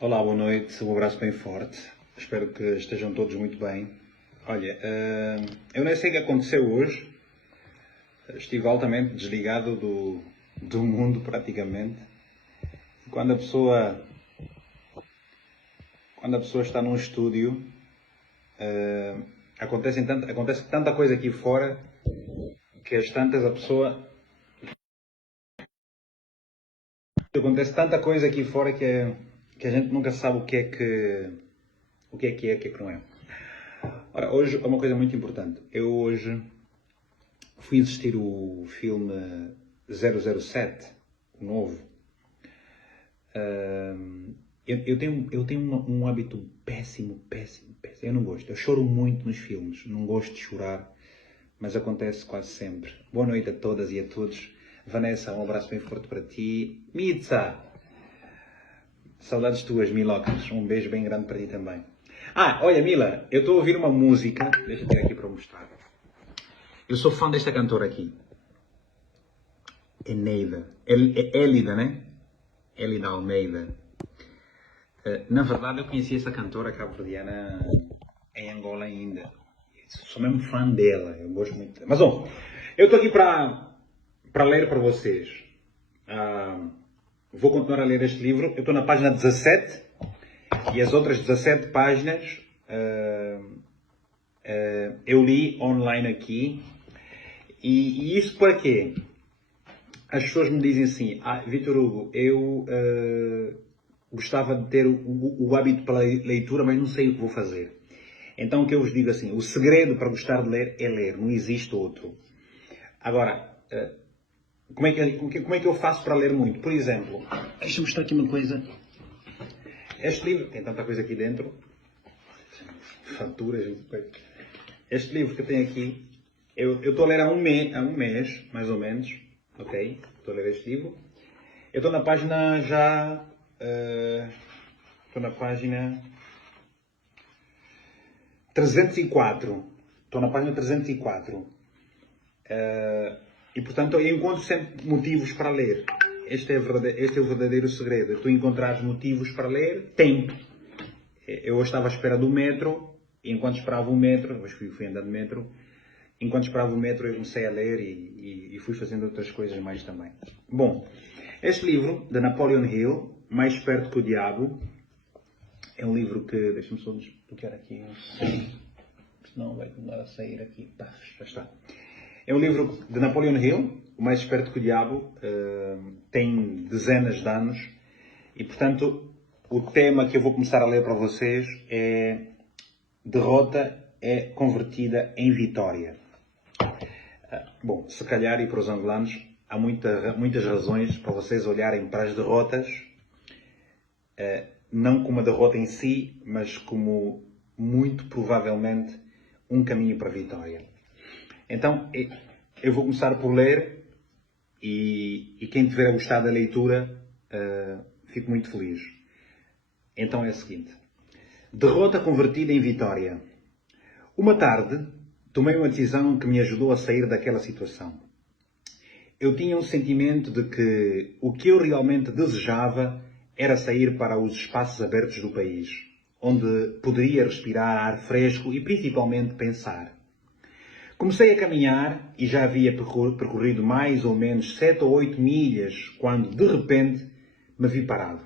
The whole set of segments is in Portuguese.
Olá, boa noite, um abraço bem forte. Espero que estejam todos muito bem. Olha, eu nem sei o que aconteceu hoje. Estive altamente desligado do mundo praticamente. Quando a pessoa está num estúdio, acontece tanta coisa aqui fora que às tantas a pessoa... Acontece tanta coisa aqui fora que a gente nunca sabe o que é que é, o que é que não é. Ora, hoje é uma coisa muito importante. Eu hoje fui assistir o filme 007, o novo. Eu tenho um hábito péssimo. Eu não gosto. Eu choro muito nos filmes. Não gosto de chorar, mas acontece quase sempre. Boa noite a todas e a todos. Vanessa, um abraço bem forte para ti. Mitza! Saudades tuas, Milocas. Um beijo bem grande para ti também. Olha, Mila, eu estou a ouvir uma música. Deixa eu ter aqui para mostrar. Eu sou fã desta cantora aqui. Eneida. Élida, né? Élida Almeida. Na verdade, eu conheci essa cantora cabo-verdiana em Angola ainda. Sou mesmo fã dela. Eu gosto muito dela. Mas, bom, eu estou aqui para ler para vocês. Vou continuar a ler este livro. Eu estou na página 17 e as outras 17 páginas eu li online aqui. E isso para quê? As pessoas me dizem assim, Vítor Hugo, eu gostava de ter o hábito pela leitura, mas não sei o que vou fazer. Então o que eu vos digo assim, o segredo para gostar de ler é ler, não existe outro. Agora, como é que eu faço para ler muito? Por exemplo, deixa-me mostrar aqui uma coisa. Este livro, tem tanta coisa aqui dentro, faturas, este livro que eu tenho aqui, eu estou a ler há um mês, mais ou menos, ok? Estou a ler este livro. Eu estou na página já, estou na página 304. Estou na página 304. E portanto eu encontro sempre motivos para ler. Este é o verdadeiro segredo. Tu encontrares motivos para ler, tempo. Eu estava à espera do metro, e enquanto esperava o metro, depois fui andando de metro, enquanto esperava o metro eu comecei a ler e fui fazendo outras coisas mais também. Bom, este livro, de Napoleon Hill, Mais Esperto que o Diabo, é um livro que... Deixa-me só desbloquear aqui, senão vai começar a sair aqui. Já está. É um livro de Napoleon Hill, O Mais Esperto que o Diabo, tem dezenas de anos e, portanto, o tema que eu vou começar a ler para vocês é Derrota é convertida em vitória. Bom, se calhar, e para os angolanos, há muitas razões para vocês olharem para as derrotas, não como a derrota em si, mas como, muito provavelmente, um caminho para a vitória. Então, eu vou começar por ler e quem tiver a gostar da leitura, fico muito feliz. Então é o seguinte. Derrota convertida em vitória. Uma tarde, tomei uma decisão que me ajudou a sair daquela situação. Eu tinha um sentimento de que o que eu realmente desejava era sair para os espaços abertos do país, onde poderia respirar ar fresco e principalmente pensar. Comecei a caminhar e já havia percorrido mais ou menos 7 ou 8 milhas quando, de repente, me vi parado.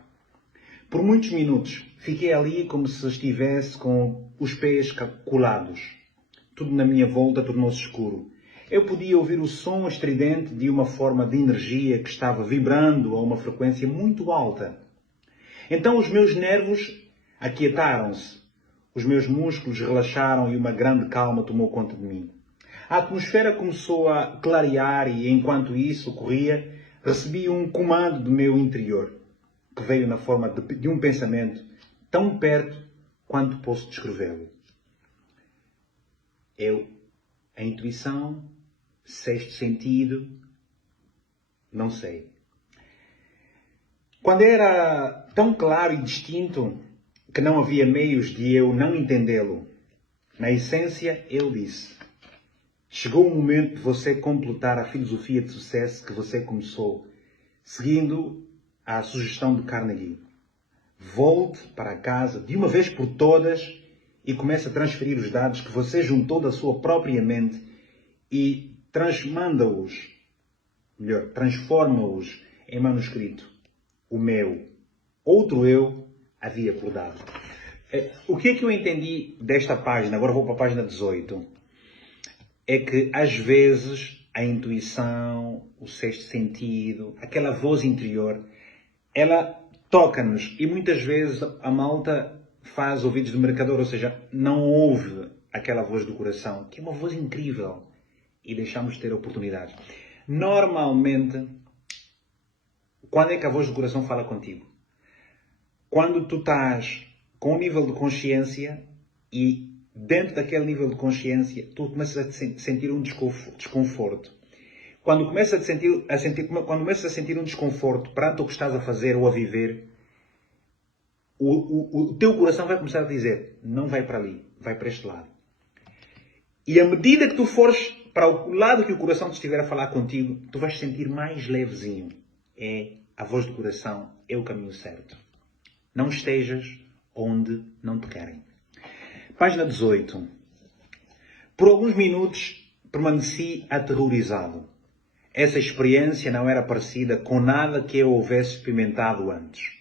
Por muitos minutos, fiquei ali como se estivesse com os pés colados. Tudo na minha volta tornou-se escuro. Eu podia ouvir o som estridente de uma forma de energia que estava vibrando a uma frequência muito alta. Então os meus nervos aquietaram-se, os meus músculos relaxaram e uma grande calma tomou conta de mim. A atmosfera começou a clarear e, enquanto isso ocorria, recebi um comando do meu interior, que veio na forma de um pensamento tão perto quanto posso descrevê-lo. A intuição, sexto sentido, não sei. Quando era tão claro e distinto que não havia meios de eu não entendê-lo, na essência, eu disse: chegou o momento de você completar a filosofia de sucesso que você começou, seguindo a sugestão de Carnegie. Volte para casa de uma vez por todas e comece a transferir os dados que você juntou da sua própria mente e transforma-os em manuscrito. O meu, outro eu, havia acordado. O que é que eu entendi desta página? Agora vou para a página 18. É que às vezes a intuição, o sexto sentido, aquela voz interior, ela toca-nos e muitas vezes a malta faz ouvidos de mercador, ou seja, não ouve aquela voz do coração, que é uma voz incrível, e deixamos de ter oportunidades. Normalmente, quando é que a voz do coração fala contigo? Quando tu estás com um nível de consciência e dentro daquele nível de consciência tu começas a sentir um desconforto. Quando começas a sentir um desconforto perante o que estás a fazer ou a viver, o teu coração vai começar a dizer, não vai para ali, vai para este lado. E à medida que tu fores para o lado que o coração te estiver a falar contigo, tu vais te sentir mais levezinho. A voz do coração é o caminho certo. Não estejas onde não te querem. Página 18. Por alguns minutos permaneci aterrorizado. Essa experiência não era parecida com nada que eu houvesse experimentado antes.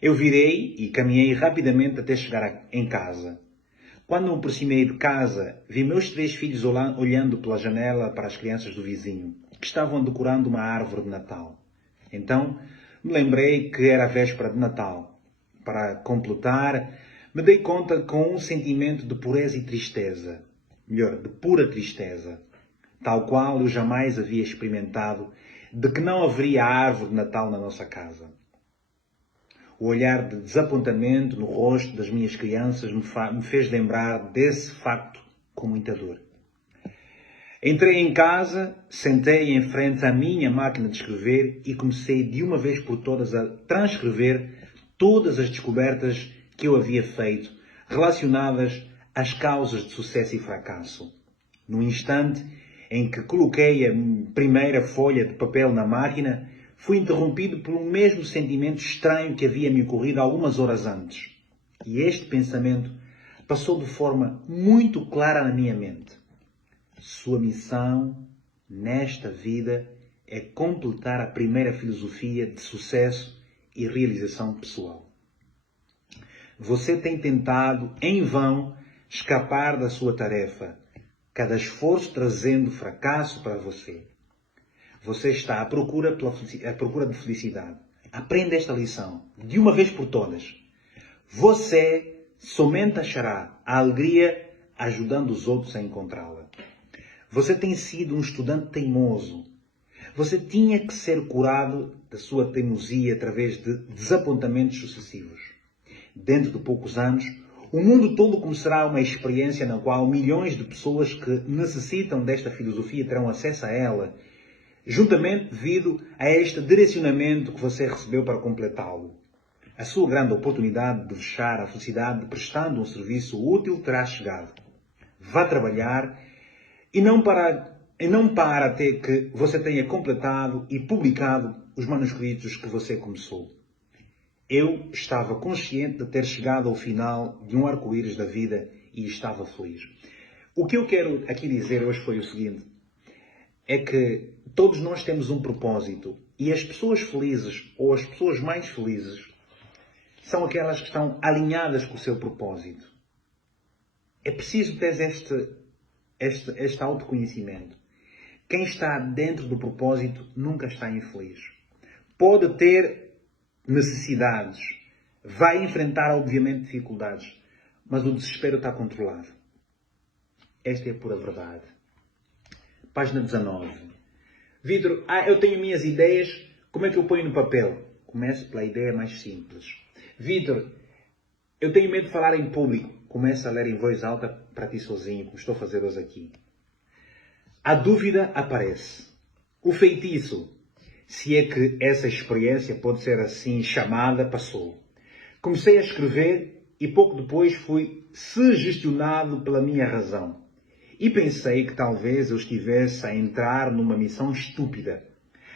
Eu virei e caminhei rapidamente até chegar em casa. Quando me aproximei de casa, vi meus 3 filhos olhando pela janela para as crianças do vizinho, que estavam decorando uma árvore de Natal. Então, me lembrei que era a véspera de Natal. Para completar, me dei conta com um sentimento de pureza e tristeza. Melhor, de pura tristeza. Tal qual eu jamais havia experimentado, de que não haveria árvore de Natal na nossa casa. O olhar de desapontamento no rosto das minhas crianças me fez lembrar desse facto com muita dor. Entrei em casa, sentei em frente à minha máquina de escrever e comecei de uma vez por todas a transcrever todas as descobertas que eu havia feito relacionadas às causas de sucesso e fracasso. No instante em que coloquei a primeira folha de papel na máquina, fui interrompido por um mesmo sentimento estranho que havia me ocorrido algumas horas antes. E este pensamento passou de forma muito clara na minha mente. Sua missão nesta vida é completar a primeira filosofia de sucesso e realização pessoal. Você tem tentado, em vão, escapar da sua tarefa, cada esforço trazendo fracasso para você. Você está à procura de felicidade. Aprenda esta lição, de uma vez por todas. Você somente achará a alegria ajudando os outros a encontrá-la. Você tem sido um estudante teimoso. Você tinha que ser curado da sua teimosia através de desapontamentos sucessivos. Dentro de poucos anos, o mundo todo começará uma experiência na qual milhões de pessoas que necessitam desta filosofia terão acesso a ela, juntamente devido a este direcionamento que você recebeu para completá-lo. A sua grande oportunidade de fechar a felicidade prestando um serviço útil terá chegado. Vá trabalhar e não para até que você tenha completado e publicado os manuscritos que você começou. Eu estava consciente de ter chegado ao final de um arco-íris da vida e estava feliz. O que eu quero aqui dizer hoje foi o seguinte, é que todos nós temos um propósito e as pessoas felizes ou as pessoas mais felizes são aquelas que estão alinhadas com o seu propósito. É preciso ter este autoconhecimento. Quem está dentro do propósito nunca está infeliz. Pode ter necessidades, vai enfrentar obviamente dificuldades, mas o desespero está controlado. Esta é a pura verdade. Página 19. Vítor, eu tenho minhas ideias, como é que eu ponho no papel? Comece pela ideia mais simples. Vítor, eu tenho medo de falar em público. Comece a ler em voz alta para ti sozinho, como estou a fazer hoje aqui. A dúvida aparece. O feitiço, se é que essa experiência pode ser assim chamada, passou. Comecei a escrever e pouco depois fui sugestionado pela minha razão. E pensei que talvez eu estivesse a entrar numa missão estúpida.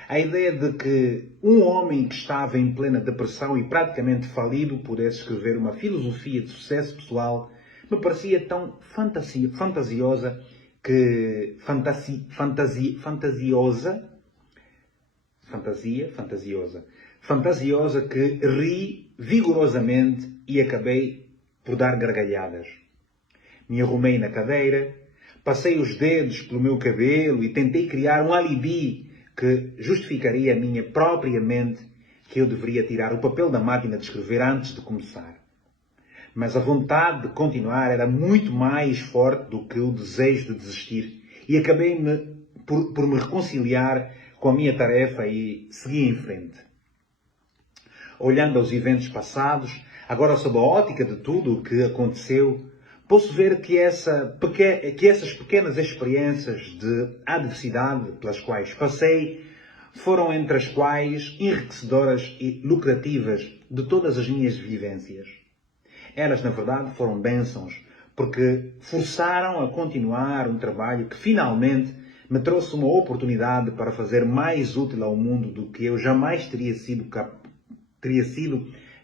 A ideia de que um homem que estava em plena depressão e praticamente falido pudesse escrever uma filosofia de sucesso pessoal me parecia tão fantasiosa que... fantasiosa que ri vigorosamente e acabei por dar gargalhadas. Me arrumei na cadeira, passei os dedos pelo meu cabelo e tentei criar um alibi que justificaria a minha própria mente que eu deveria tirar o papel da máquina de escrever antes de começar. Mas a vontade de continuar era muito mais forte do que o desejo de desistir e acabei por me reconciliar com a minha tarefa e segui em frente. Olhando aos eventos passados, agora sob a ótica de tudo o que aconteceu, posso ver que essas pequenas experiências de adversidade pelas quais passei foram entre as quais enriquecedoras e lucrativas de todas as minhas vivências. Elas, na verdade, foram bênçãos, porque forçaram a continuar um trabalho que finalmente me trouxe uma oportunidade para fazer mais útil ao mundo do que eu jamais teria sido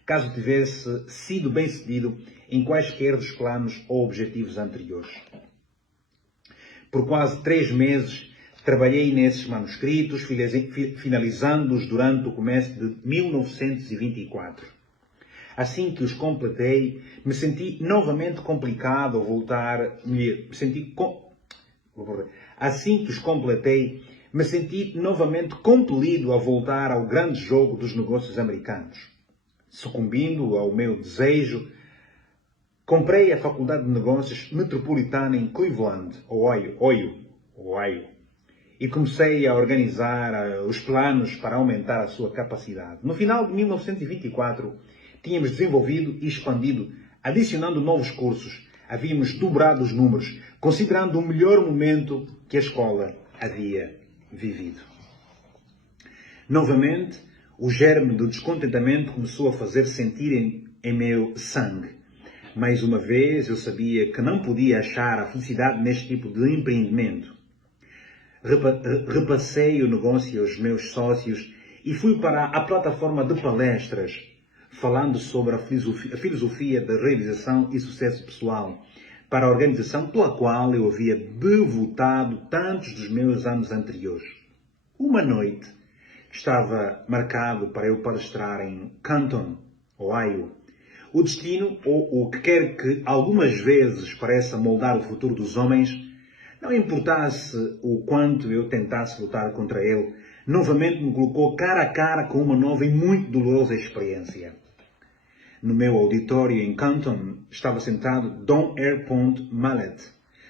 caso tivesse sido bem-sucedido em quaisquer dos planos ou objetivos anteriores. Por quase 3 meses trabalhei nesses manuscritos, finalizando-os durante o começo de 1924. Assim que os completei, me senti novamente complicado ao voltar... Assim que os completei, me senti novamente compelido a voltar ao grande jogo dos negócios americanos. Sucumbindo ao meu desejo, comprei a Faculdade de Negócios Metropolitana em Cleveland, Ohio, e comecei a organizar os planos para aumentar a sua capacidade. No final de 1924, tínhamos desenvolvido e expandido, adicionando novos cursos. Havíamos dobrado os números, considerando o melhor momento que a escola havia vivido. Novamente, o germe do descontentamento começou a fazer sentir em meu sangue. Mais uma vez, eu sabia que não podia achar a felicidade neste tipo de empreendimento. Repassei o negócio aos meus sócios e fui para a plataforma de palestras, falando sobre a filosofia da realização e sucesso pessoal, para a organização pela qual eu havia devotado tantos dos meus anos anteriores. Uma noite estava marcado para eu palestrar em Canton, Ohio. O destino, ou o que quer que algumas vezes pareça moldar o futuro dos homens, não importasse o quanto eu tentasse lutar contra ele, novamente me colocou cara a cara com uma nova e muito dolorosa experiência. No meu auditório em Canton estava sentado Don R. Mallett,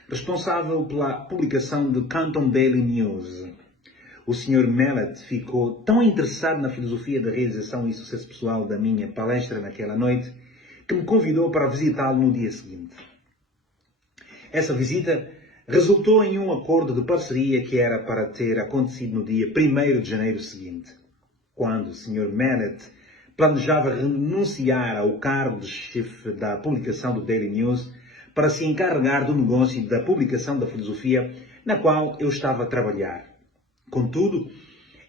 responsável pela publicação de Canton Daily News. O Sr. Mallett ficou tão interessado na filosofia da realização e sucesso pessoal da minha palestra naquela noite que me convidou para visitá-lo no dia seguinte. Essa visita resultou em um acordo de parceria que era para ter acontecido no dia 1º de janeiro seguinte, quando o Sr. Mallett planejava renunciar ao cargo de chefe da publicação do Daily News para se encarregar do negócio da publicação da filosofia na qual eu estava a trabalhar. Contudo,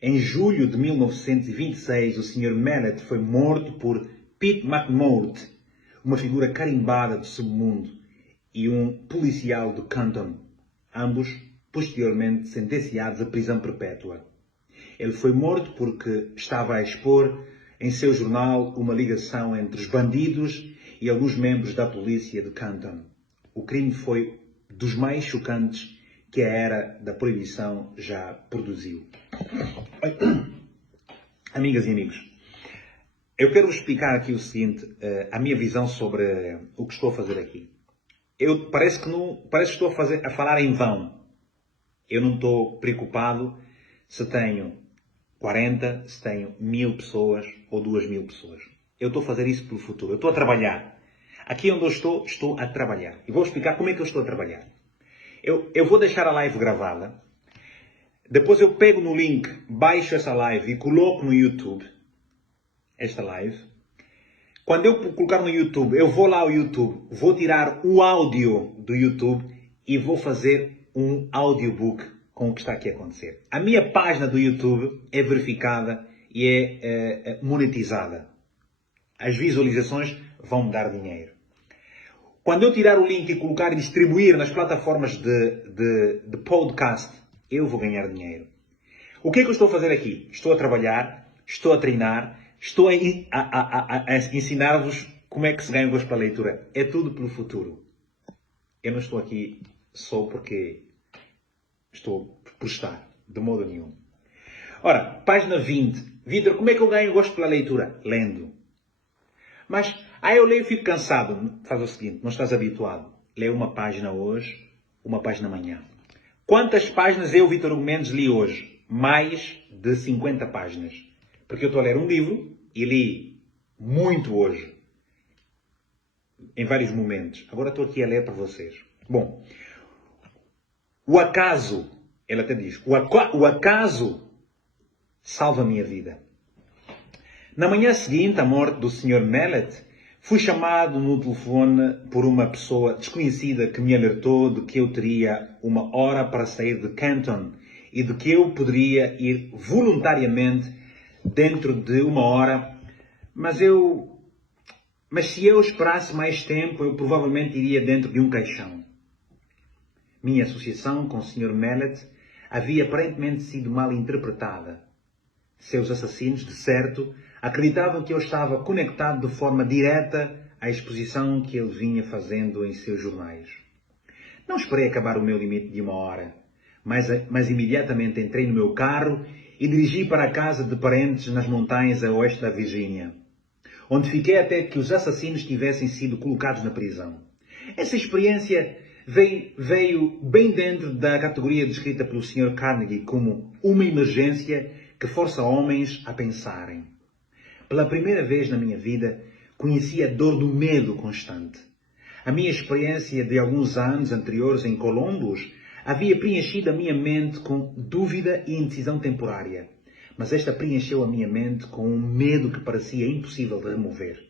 em julho de 1926, o Sr. Mallett foi morto por Pete McMurtry, uma figura carimbada do submundo, e um policial de Canton, ambos posteriormente sentenciados à prisão perpétua. Ele foi morto porque estava a expor em seu jornal uma ligação entre os bandidos e alguns membros da polícia de Canton. O crime foi dos mais chocantes que a era da proibição já produziu. Amigas e amigos, eu quero vos explicar aqui o seguinte, a minha visão sobre o que estou a fazer aqui. Parece que estou a falar em vão. Eu não estou preocupado se tenho 40, se tenho 1000 pessoas ou 2000 pessoas. Eu estou a fazer isso pelo futuro. Eu estou a trabalhar. Aqui onde eu estou a trabalhar. E vou explicar como é que eu estou a trabalhar. Eu vou deixar a live gravada. Depois eu pego no link, baixo essa live e coloco no YouTube. Esta live. Quando eu colocar no YouTube, eu vou lá ao YouTube, vou tirar o áudio do YouTube e vou fazer um audiobook com o que está aqui a acontecer. A minha página do YouTube é verificada e é monetizada. As visualizações vão me dar dinheiro. Quando eu tirar o link e colocar e distribuir nas plataformas de podcast, eu vou ganhar dinheiro. O que é que eu estou a fazer aqui? Estou a trabalhar, estou a treinar, estou a ensinar-vos como é que se ganha gosto pela leitura. É tudo pelo futuro. Eu não estou aqui só porque estou por estar, de modo nenhum. Ora, página 20. Vitor, como é que eu ganho gosto pela leitura? Lendo. Mas, eu leio e fico cansado. Faz o seguinte, não estás habituado. Lê uma página hoje, uma página amanhã. Quantas páginas eu, Vítor Hugo Mendes, li hoje? Mais de 50 páginas. Porque eu estou a ler um livro e li muito hoje. Em vários momentos. Agora estou aqui a ler para vocês. Bom, o acaso, ele até diz, o acaso salva a minha vida. Na manhã seguinte à morte do Sr. Mallet, fui chamado no telefone por uma pessoa desconhecida que me alertou de que eu teria uma hora para sair de Canton e de que eu poderia ir voluntariamente dentro de uma hora, mas se eu esperasse mais tempo, eu provavelmente iria dentro de um caixão. Minha associação com o Sr. Mallet havia aparentemente sido mal interpretada. Seus assassinos, de certo, acreditavam que eu estava conectado de forma direta à exposição que ele vinha fazendo em seus jornais. Não esperei acabar o meu limite de uma hora, mas imediatamente entrei no meu carro e dirigi para a casa de parentes nas montanhas a oeste da Virgínia, onde fiquei até que os assassinos tivessem sido colocados na prisão. Essa experiência veio bem dentro da categoria descrita pelo Sr. Carnegie como uma emergência que força homens a pensarem. Pela primeira vez na minha vida, conheci a dor do medo constante. A minha experiência de alguns anos anteriores em Columbus havia preenchido a minha mente com dúvida e indecisão temporária, mas esta preencheu a minha mente com um medo que parecia impossível de remover.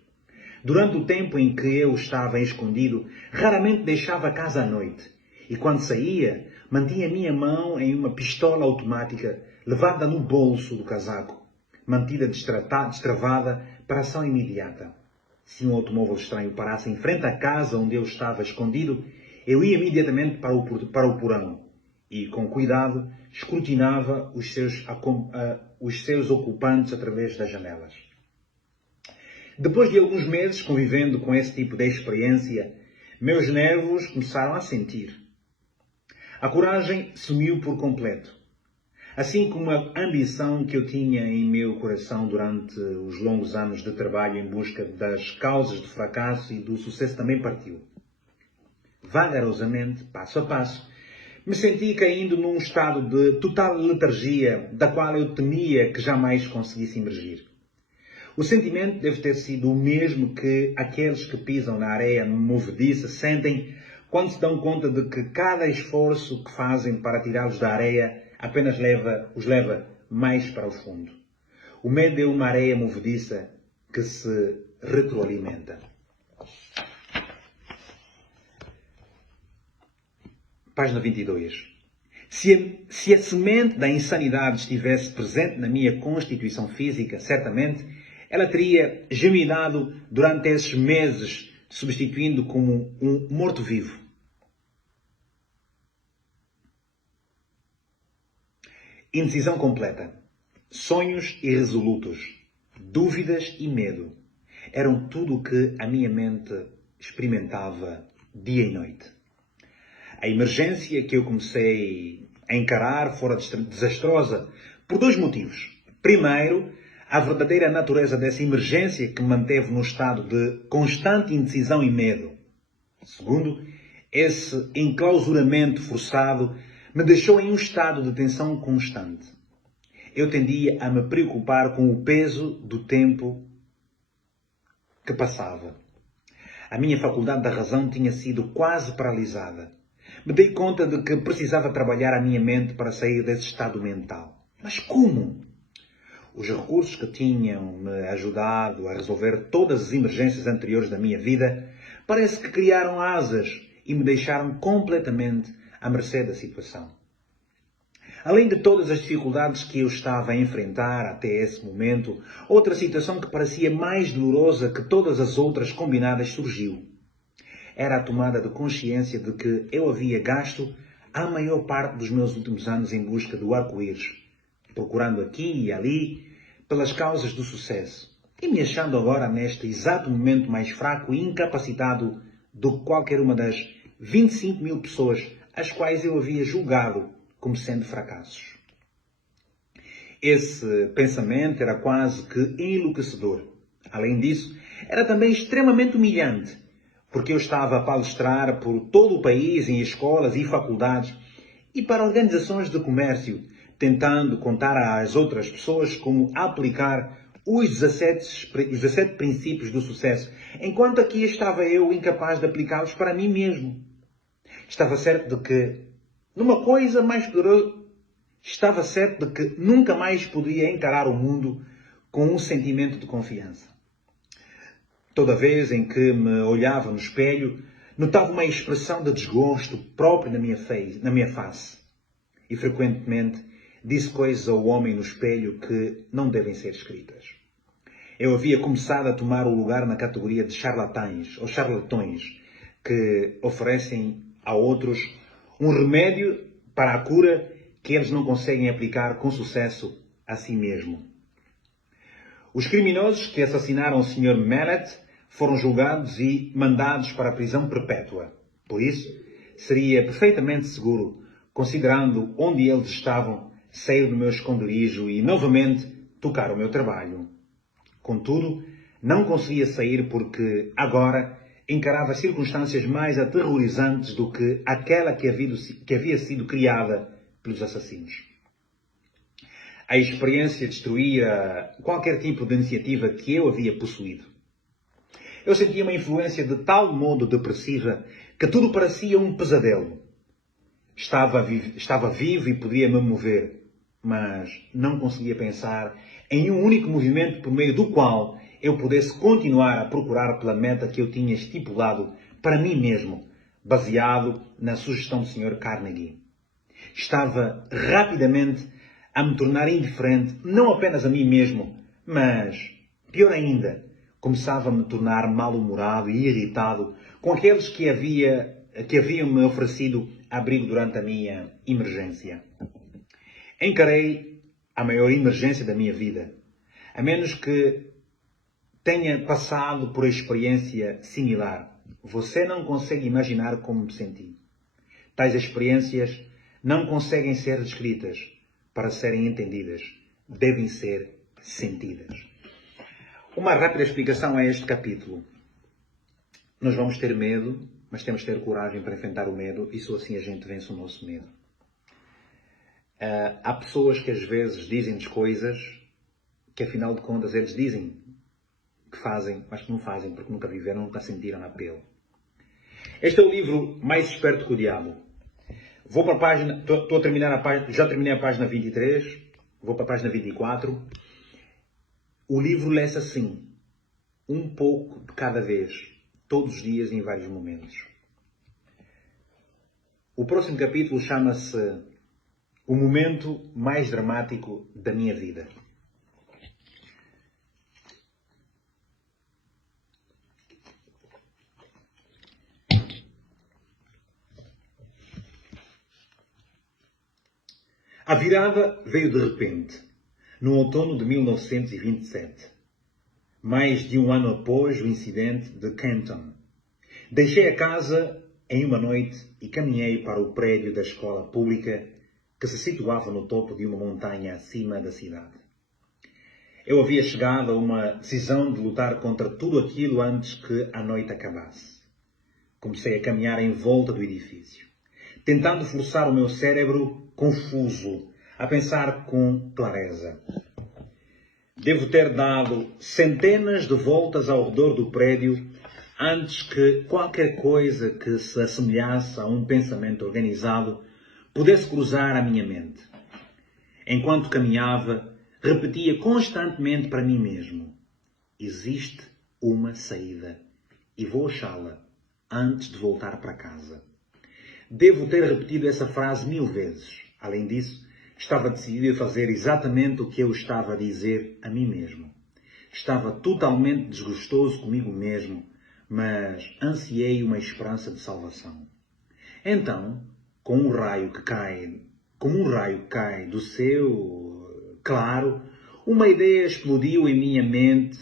Durante o tempo em que eu estava escondido, raramente deixava a casa à noite, e quando saía, mantinha a minha mão em uma pistola automática levada no bolso do casaco, mantida destravada para ação imediata. Se um automóvel estranho parasse em frente à casa onde eu estava escondido, eu ia imediatamente para o porão e, com cuidado, escrutinava os seus ocupantes através das janelas. Depois de alguns meses convivendo com esse tipo de experiência, meus nervos começaram a sentir. A coragem sumiu por completo. Assim como a ambição que eu tinha em meu coração durante os longos anos de trabalho em busca das causas do fracasso e do sucesso também partiu. Vagarosamente, passo a passo, me senti caindo num estado de total letargia da qual eu temia que jamais conseguisse emergir. O sentimento deve ter sido o mesmo que aqueles que pisam na areia movediça sentem quando se dão conta de que cada esforço que fazem para tirá-los da areia apenas os leva mais para o fundo. O medo é uma areia movediça que se retroalimenta. Página 22. Se a semente da insanidade estivesse presente na minha constituição física, certamente ela teria germinado durante esses meses, substituindo como um morto-vivo. Indecisão completa. Sonhos irresolutos. Dúvidas e medo. Eram tudo o que a minha mente experimentava dia e noite. A emergência que eu comecei a encarar fora desastrosa por dois motivos. Primeiro, a verdadeira natureza dessa emergência que me manteve num estado de constante indecisão e medo. Segundo, esse enclausuramento forçado me deixou em um estado de tensão constante. Eu tendia a me preocupar com o peso do tempo que passava. A minha faculdade da razão tinha sido quase paralisada. Me dei conta de que precisava trabalhar a minha mente para sair desse estado mental. Mas como? Os recursos que tinham me ajudado a resolver todas as emergências anteriores da minha vida parece que criaram asas e me deixaram completamente à mercê da situação. Além de todas as dificuldades que eu estava a enfrentar até esse momento, outra situação que parecia mais dolorosa que todas as outras combinadas surgiu. Era a tomada de consciência de que eu havia gasto a maior parte dos meus últimos anos em busca do arco-íris, procurando aqui e ali pelas causas do sucesso, e me achando agora neste exato momento mais fraco e incapacitado do que qualquer uma das 25 mil pessoas as quais eu havia julgado como sendo fracassos. Esse pensamento era quase que enlouquecedor. Além disso, era também extremamente humilhante, porque eu estava a palestrar por todo o país em escolas e faculdades e para organizações de comércio, tentando contar às outras pessoas como aplicar os 17 princípios do sucesso, enquanto aqui estava eu incapaz de aplicá-los para mim mesmo. Estava certo de que Estava certo de que nunca mais podia encarar o mundo com um sentimento de confiança. Toda vez em que me olhava no espelho, notava uma expressão de desgosto própria na minha face. E frequentemente disse coisas ao homem no espelho que não devem ser escritas. Eu havia começado a tomar o lugar na categoria de charlatães ou charlatões que oferecem a outros um remédio para a cura que eles não conseguem aplicar com sucesso a si mesmo. Os criminosos que assassinaram o Sr. Mallet foram julgados e mandados para a prisão perpétua. Por isso, seria perfeitamente seguro, considerando onde eles estavam, sair do meu esconderijo e novamente tocar o meu trabalho. Contudo, não conseguia sair porque agora encarava circunstâncias mais aterrorizantes do que aquela que havia sido criada pelos assassinos. A experiência destruía qualquer tipo de iniciativa que eu havia possuído. Eu sentia uma influência de tal modo depressiva que tudo parecia um pesadelo. Estava vivo e podia me mover, mas não conseguia pensar em um único movimento por meio do qual eu pudesse continuar a procurar pela meta que eu tinha estipulado para mim mesmo, baseado na sugestão do Sr. Carnegie. Estava rapidamente a me tornar indiferente, não apenas a mim mesmo, mas, pior ainda, começava a me tornar mal-humorado e irritado com aqueles que haviam me oferecido abrigo durante a minha emergência. Encarei a maior emergência da minha vida, a menos que tenha passado por experiência similar. Você não consegue imaginar como me senti. Tais experiências não conseguem ser descritas para serem entendidas. Devem ser sentidas. Uma rápida explicação a este capítulo. Nós vamos ter medo, mas temos de ter coragem para enfrentar o medo e só assim a gente vence o nosso medo. Há pessoas que às vezes dizem-nos coisas que afinal de contas eles dizem que fazem, mas que não fazem porque nunca viveram, nunca sentiram na pele. Este é o livro Mais Esperto que o Diabo. Vou para a página, estou a terminar a página, já terminei a página 23, vou para a página 24. O livro lê-se assim, um pouco de cada vez, todos os dias em vários momentos. O próximo capítulo chama-se O Momento Mais Dramático da Minha Vida. A virada veio de repente, no outono de 1927, mais de um ano após o incidente de Canton. Deixei a casa em uma noite e caminhei para o prédio da escola pública que se situava no topo de uma montanha acima da cidade. Eu havia chegado a uma decisão de lutar contra tudo aquilo antes que a noite acabasse. Comecei a caminhar em volta do edifício, tentando forçar o meu cérebro confuso a pensar com clareza. Devo ter dado centenas de voltas ao redor do prédio antes que qualquer coisa que se assemelhasse a um pensamento organizado pudesse cruzar a minha mente. Enquanto caminhava, repetia constantemente para mim mesmo: existe uma saída e vou achá-la antes de voltar para casa. Devo ter repetido essa frase 1000 vezes. Além disso, Estava decidido a fazer exatamente o que eu estava a dizer a mim mesmo. Estava totalmente desgostoso comigo mesmo, mas ansiei uma esperança de salvação. Então, como um raio que cai do céu, claro, uma ideia explodiu em minha mente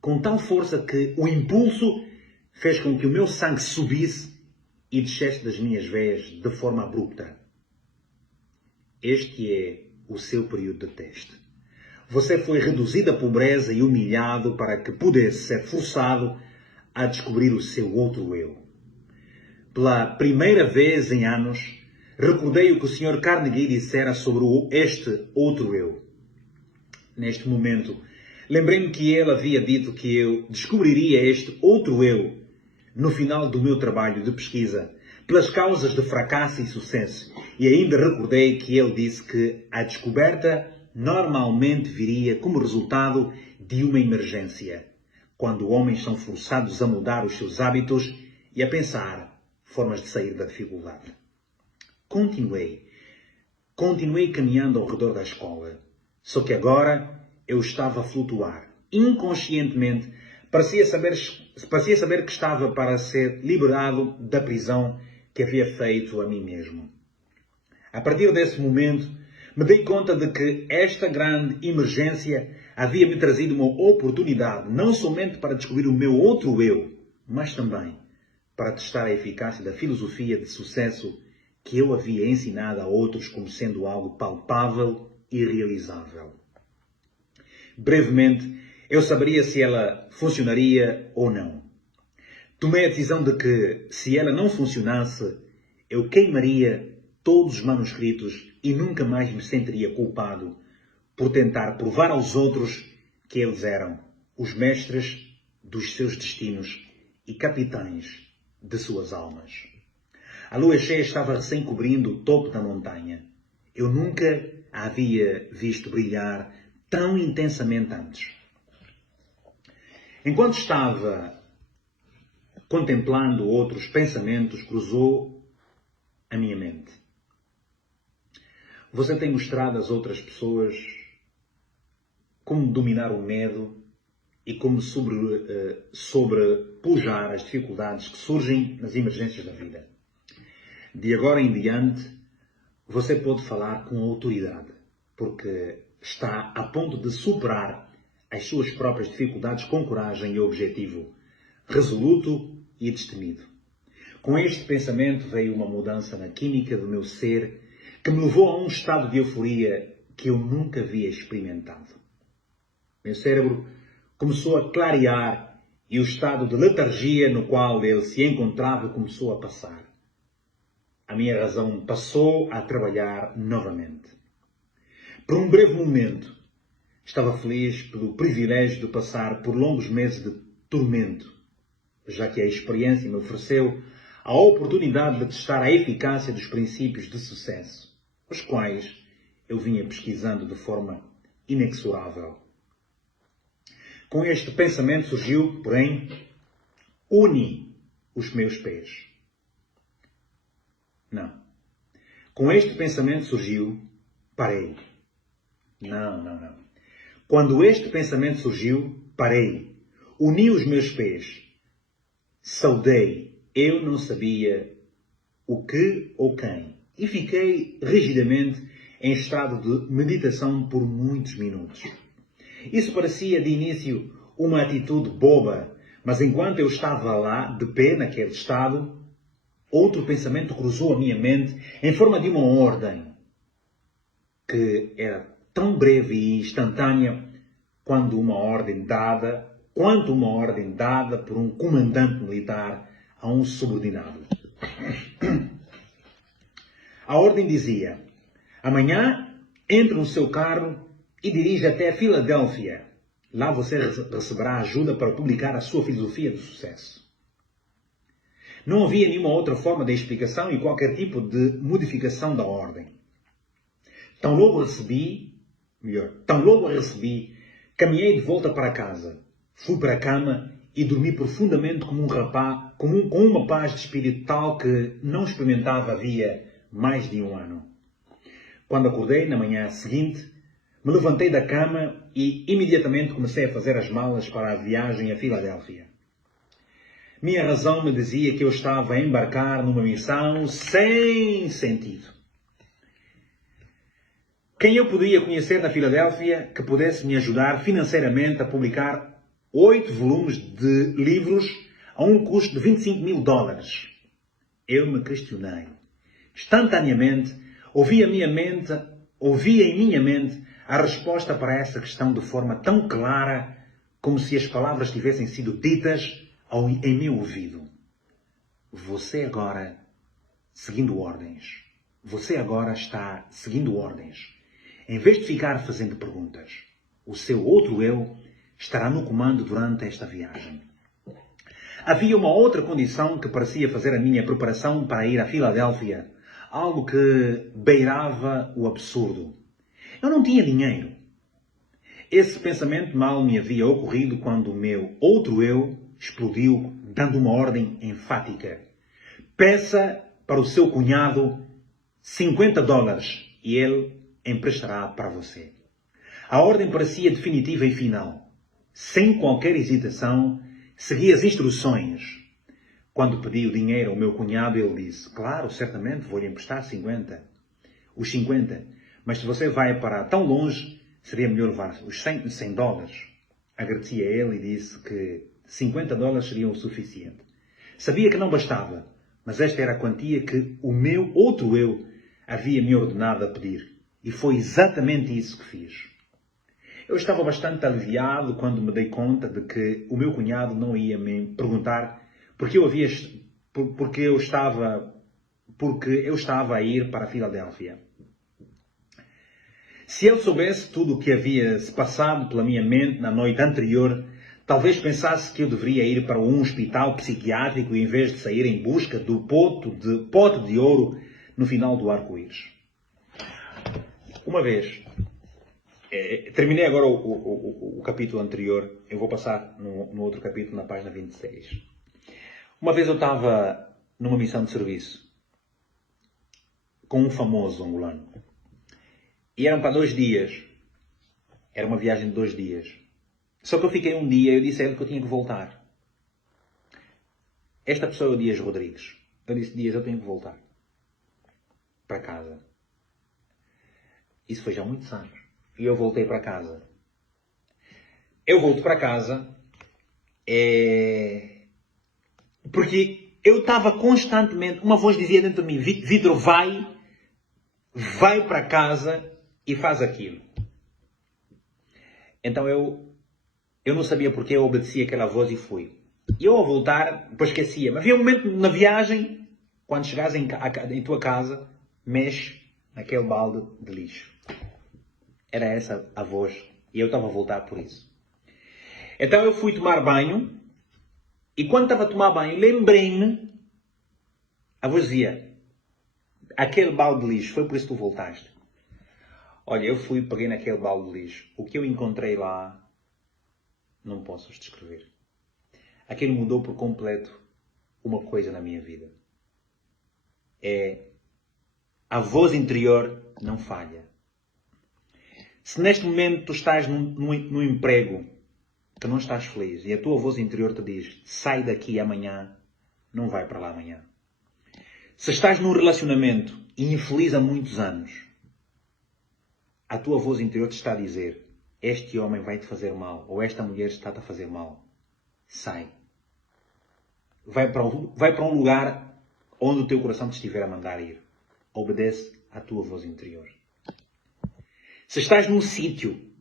com tal força que o impulso fez com que o meu sangue subisse e descesse das minhas veias de forma abrupta. Este é o seu período de teste. Você foi reduzido à pobreza e humilhado para que pudesse ser forçado a descobrir o seu outro eu. Pela primeira vez em anos, recordei o que o Sr. Carnegie dissera sobre este outro eu. Neste momento, lembrei-me que ele havia dito que eu descobriria este outro eu no final do meu trabalho de pesquisa, pelas causas de fracasso e sucesso. E ainda recordei que ele disse que a descoberta normalmente viria como resultado de uma emergência, quando homens são forçados a mudar os seus hábitos e a pensar formas de sair da dificuldade. Continuei caminhando ao redor da escola, só que agora eu estava a flutuar. Inconscientemente, parecia saber que estava para ser liberado da prisão que havia feito a mim mesmo. A partir desse momento, me dei conta de que esta grande emergência havia me trazido uma oportunidade, não somente para descobrir o meu outro eu, mas também para testar a eficácia da filosofia de sucesso que eu havia ensinado a outros como sendo algo palpável e realizável. Brevemente, eu saberia se ela funcionaria ou não. Tomei a decisão de que, se ela não funcionasse, eu queimaria todos os manuscritos e nunca mais me sentiria culpado por tentar provar aos outros que eles eram os mestres dos seus destinos e capitães de suas almas. A lua cheia estava recém cobrindo o topo da montanha. Eu nunca a havia visto brilhar tão intensamente antes. Enquanto estava contemplando outros pensamentos, cruzou a minha mente. Você tem mostrado às outras pessoas como dominar o medo e como sobrepujar as dificuldades que surgem nas emergências da vida. De agora em diante, você pode falar com autoridade, porque está a ponto de superar as suas próprias dificuldades com coragem e objetivo, resoluto e destemido. Com este pensamento veio uma mudança na química do meu ser que me levou a um estado de euforia que eu nunca havia experimentado. Meu cérebro começou a clarear e o estado de letargia no qual ele se encontrava começou a passar. A minha razão passou a trabalhar novamente. Por um breve momento, estava feliz pelo privilégio de passar por longos meses de tormento, já que a experiência me ofereceu a oportunidade de testar a eficácia dos princípios de sucesso, os quais eu vinha pesquisando de forma inexorável. Com este pensamento surgiu, porém, uni os meus pés. Não. Com este pensamento surgiu, parei. Não. Quando este pensamento surgiu, parei. Uni os meus pés. Saudei. Eu não sabia o que ou quem. E fiquei rigidamente em estado de meditação por muitos minutos. Isso parecia de início uma atitude boba, mas enquanto eu estava lá, de pé naquele estado, outro pensamento cruzou a minha mente em forma de uma ordem, que era tão breve e instantânea quanto uma ordem dada por um comandante militar a um subordinado. A ordem dizia: amanhã entre no seu carro e dirija até a Filadélfia. Lá você receberá ajuda para publicar a sua filosofia do sucesso. Não havia nenhuma outra forma de explicação e qualquer tipo de modificação da ordem. Tão logo a recebi, caminhei de volta para casa. Fui para a cama e dormi profundamente como um rapaz, com uma paz de espírito tal que não experimentava havia mais de um ano. Quando acordei na manhã seguinte, me levantei da cama e imediatamente comecei a fazer as malas para a viagem a Filadélfia. Minha razão me dizia que eu estava a embarcar numa missão sem sentido. Quem eu podia conhecer na Filadélfia que pudesse me ajudar financeiramente a publicar 8 volumes de livros a um custo de $25.000? Eu me questionei. Instantaneamente, ouvi em minha mente a resposta para essa questão de forma tão clara como se as palavras tivessem sido ditas em meu ouvido. Você agora seguindo ordens. Você agora está seguindo ordens. Em vez de ficar fazendo perguntas, o seu outro eu estará no comando durante esta viagem. Havia uma outra condição que parecia fazer a minha preparação para ir a Filadélfia, algo que beirava o absurdo. Eu não tinha dinheiro. Esse pensamento mal me havia ocorrido quando o meu outro eu explodiu, dando uma ordem enfática. Peça para o seu cunhado $50 e ele emprestará para você. A ordem parecia definitiva e final. Sem qualquer hesitação, segui as instruções. Quando pedi o dinheiro ao meu cunhado, ele disse: claro, certamente vou-lhe emprestar 50. Os 50. Mas se você vai para tão longe, seria melhor levar os $100. Agradeci a ele e disse que $50 seriam o suficiente. Sabia que não bastava, mas esta era a quantia que o meu outro eu havia me ordenado a pedir. E foi exatamente isso que fiz. Eu estava bastante aliviado quando me dei conta de que o meu cunhado não ia me perguntar porque eu estava a ir para a Filadélfia. Se ele soubesse tudo o que havia se passado pela minha mente na noite anterior, talvez pensasse que eu deveria ir para um hospital psiquiátrico em vez de sair em busca do pote de ouro no final do arco-íris. Uma vez, terminei agora o capítulo anterior, eu vou passar no outro capítulo, na página 26. Uma vez eu estava numa missão de serviço com um famoso angolano. E eram para 2 dias. Era uma viagem de 2 dias. Só que eu fiquei um dia e eu disse a ele que eu tinha que voltar. Esta pessoa é o Dias Rodrigues. Eu disse: Dias, eu tenho que voltar para casa. Isso foi já há muitos anos. E eu voltei para casa. Eu volto para casa porque eu estava constantemente... Uma voz dizia dentro de mim: Vitor, vai para casa e faz aquilo. Então eu não sabia porque eu obedeci aquela voz e fui. E eu ao voltar, depois esquecia. Mas havia um momento na viagem, quando chegares em tua casa, mexe naquele balde de lixo. Era essa a voz. E eu estava a voltar por isso. Então eu fui tomar banho. E quando estava a tomar banho, lembrei-me. A voz dizia: aquele balde de lixo, foi por isso que tu voltaste. Olha, eu peguei naquele balde de lixo. O que eu encontrei lá, não posso vos descrever. Aquilo mudou por completo uma coisa na minha vida. A voz interior não falha. Se neste momento tu estás num emprego que não estás feliz e a tua voz interior te diz: sai daqui amanhã, não vai para lá amanhã. Se estás num relacionamento infeliz há muitos anos, a tua voz interior te está a dizer: este homem vai te fazer mal, ou esta mulher está-te a fazer mal. Sai. Vai para um lugar onde o teu coração te estiver a mandar ir. Obedece à tua voz interior. Se estás num sítio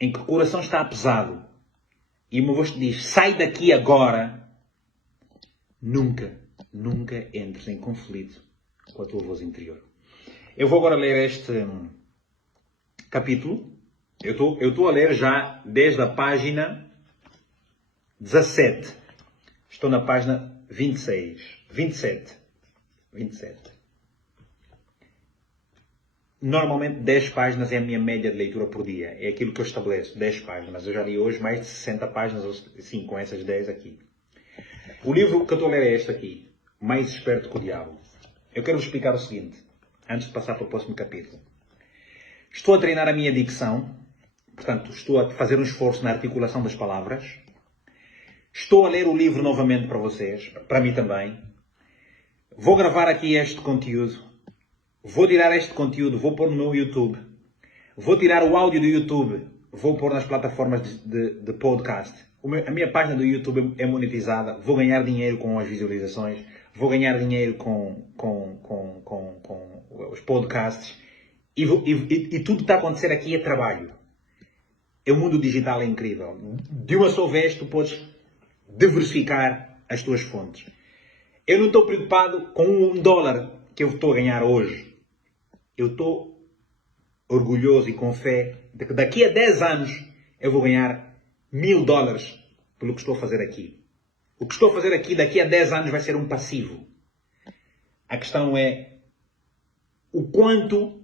em que o coração está pesado e uma voz te diz: sai daqui agora, nunca entres em conflito com a tua voz interior. Eu vou agora ler este capítulo. Eu estou a ler já desde a página 17. Estou na página 27. Normalmente 10 páginas é a minha média de leitura por dia. É aquilo que eu estabeleço, 10 páginas. Mas eu já li hoje mais de 60 páginas, sim, com essas 10 aqui. O livro que eu estou a ler é este aqui, Mais Esperto que o Diabo. Eu quero vos explicar o seguinte, antes de passar para o próximo capítulo. Estou a treinar a minha dicção, portanto, estou a fazer um esforço na articulação das palavras. Estou a ler o livro novamente para vocês, para mim também. Vou gravar aqui este conteúdo. Vou tirar este conteúdo, vou pôr no meu YouTube. Vou tirar o áudio do YouTube, vou pôr nas plataformas de podcast. A minha página do YouTube é monetizada. Vou ganhar dinheiro com as visualizações. Vou ganhar dinheiro com os podcasts. E tudo que está a acontecer aqui é trabalho. O mundo digital é incrível. De uma só vez, tu podes diversificar as tuas fontes. Eu não estou preocupado com $1 que eu estou a ganhar hoje. Eu estou orgulhoso e com fé de que daqui a 10 anos eu vou ganhar $1000 pelo que estou a fazer aqui. O que estou a fazer aqui daqui a 10 anos vai ser um passivo. A questão é o quanto,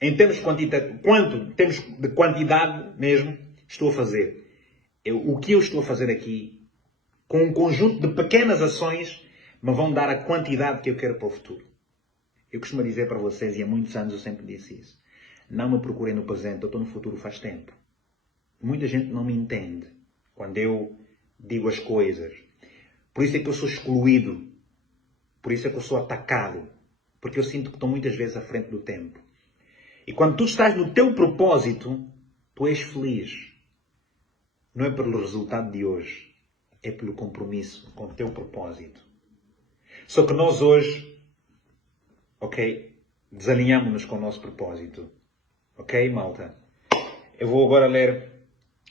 em termos de quantidade mesmo, estou a fazer. O que eu estou a fazer aqui, com um conjunto de pequenas ações, me vão dar a quantidade que eu quero para o futuro. Eu costumo dizer para vocês, e há muitos anos eu sempre disse isso, não me procurem no presente, eu estou no futuro faz tempo. Muita gente não me entende quando eu digo as coisas. Por isso é que eu sou excluído. Por isso é que eu sou atacado. Porque eu sinto que estou muitas vezes à frente do tempo. E quando tu estás no teu propósito, tu és feliz. Não é pelo resultado de hoje, é pelo compromisso com o teu propósito. Só que nós hoje, desalinhamos-nos com o nosso propósito. Ok, malta? Eu vou agora ler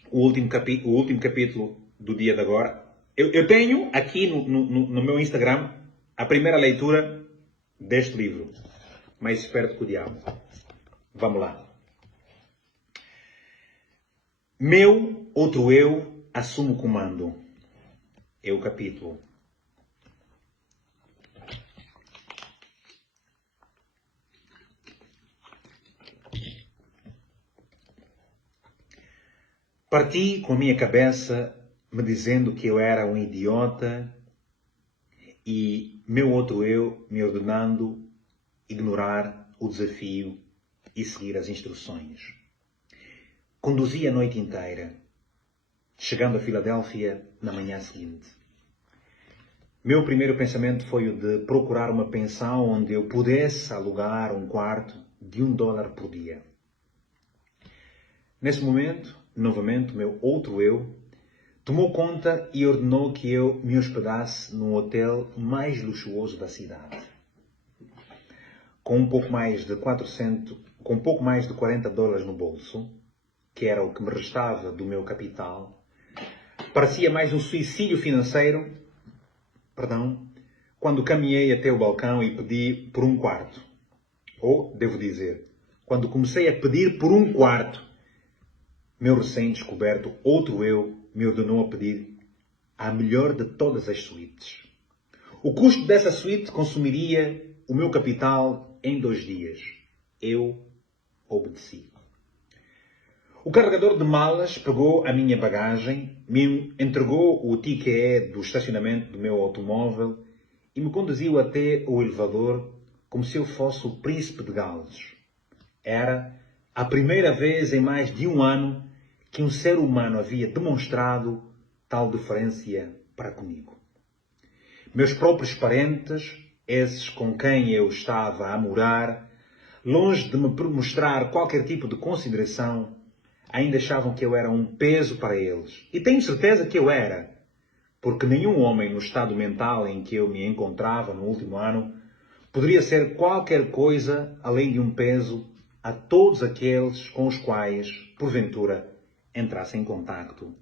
o último capítulo do dia de agora. Eu tenho aqui no meu Instagram a primeira leitura deste livro. Mais esperto que o diabo. Vamos lá. Meu outro eu assume o comando. É o capítulo. Parti com a minha cabeça me dizendo que eu era um idiota e meu outro eu me ordenando ignorar o desafio e seguir as instruções. Conduzi a noite inteira, chegando a Filadélfia na manhã seguinte. Meu primeiro pensamento foi o de procurar uma pensão onde eu pudesse alugar um quarto de $1 por dia. Nesse momento, novamente, o meu outro eu tomou conta e ordenou que eu me hospedasse num hotel mais luxuoso da cidade. Com um pouco mais de $40 no bolso, que era o que me restava do meu capital, parecia mais um suicídio financeiro, quando caminhei até o balcão e pedi por um quarto. Ou, devo dizer, quando comecei a pedir por um quarto, meu recém-descoberto outro eu me ordenou a pedir a melhor de todas as suítes. O custo dessa suíte consumiria o meu capital em 2 dias. Eu obedeci. O carregador de malas pegou a minha bagagem, me entregou o ticket do estacionamento do meu automóvel e me conduziu até o elevador como se eu fosse o príncipe de Gales. Era a primeira vez em mais de um ano que um ser humano havia demonstrado tal deferência para comigo. Meus próprios parentes, esses com quem eu estava a morar, longe de me mostrar qualquer tipo de consideração, ainda achavam que eu era um peso para eles. E tenho certeza que eu era, porque nenhum homem no estado mental em que eu me encontrava no último ano poderia ser qualquer coisa além de um peso a todos aqueles com os quais, porventura, entrasse em contacto.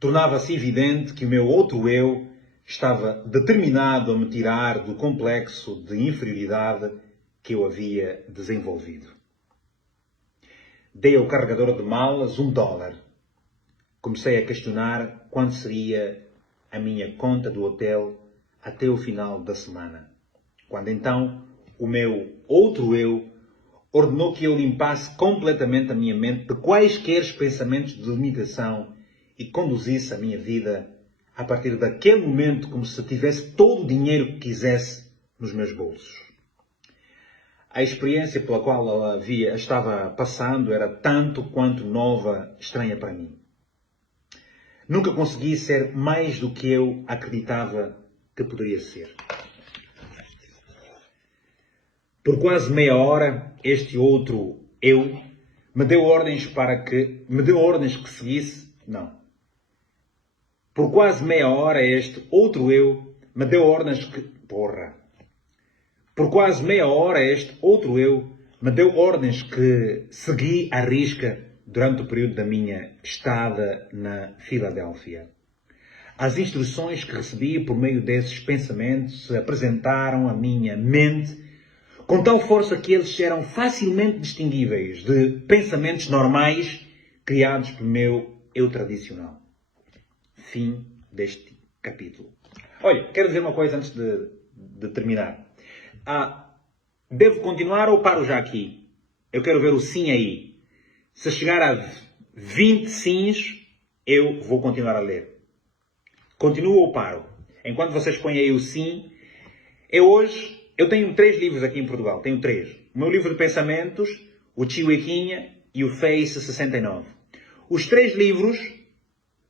Tornava-se evidente que o meu outro eu estava determinado a me tirar do complexo de inferioridade que eu havia desenvolvido. Dei ao carregador de malas $1. Comecei a questionar quanto seria a minha conta do hotel até o final da semana. Quando então o meu outro eu ordenou que eu limpasse completamente a minha mente de quaisquer pensamentos de limitação e conduzisse a minha vida a partir daquele momento como se tivesse todo o dinheiro que quisesse nos meus bolsos. A experiência pela qual ela estava passando era tanto quanto nova, estranha para mim. Nunca consegui ser mais do que eu acreditava que poderia ser. Por quase meia hora, este outro eu me deu ordens que seguisse. Não. Por quase meia hora, este outro eu me deu ordens que... Por quase meia hora, este outro eu me deu ordens que segui à risca durante o período da minha estada na Filadélfia. As instruções que recebi por meio desses pensamentos se apresentaram à minha mente com tal força que eles eram facilmente distinguíveis de pensamentos normais criados pelo meu eu tradicional. Fim deste capítulo. Olha, quero dizer uma coisa antes de terminar. Devo continuar ou paro já aqui? Eu quero ver o sim aí. Se chegar a 20 sims, eu vou continuar a ler. Continuo ou paro? Enquanto vocês põem aí o sim, eu tenho 3 livros aqui em Portugal. Tenho 3. O meu livro de pensamentos, o Chihuequinha e o Face 69. Os 3 livros,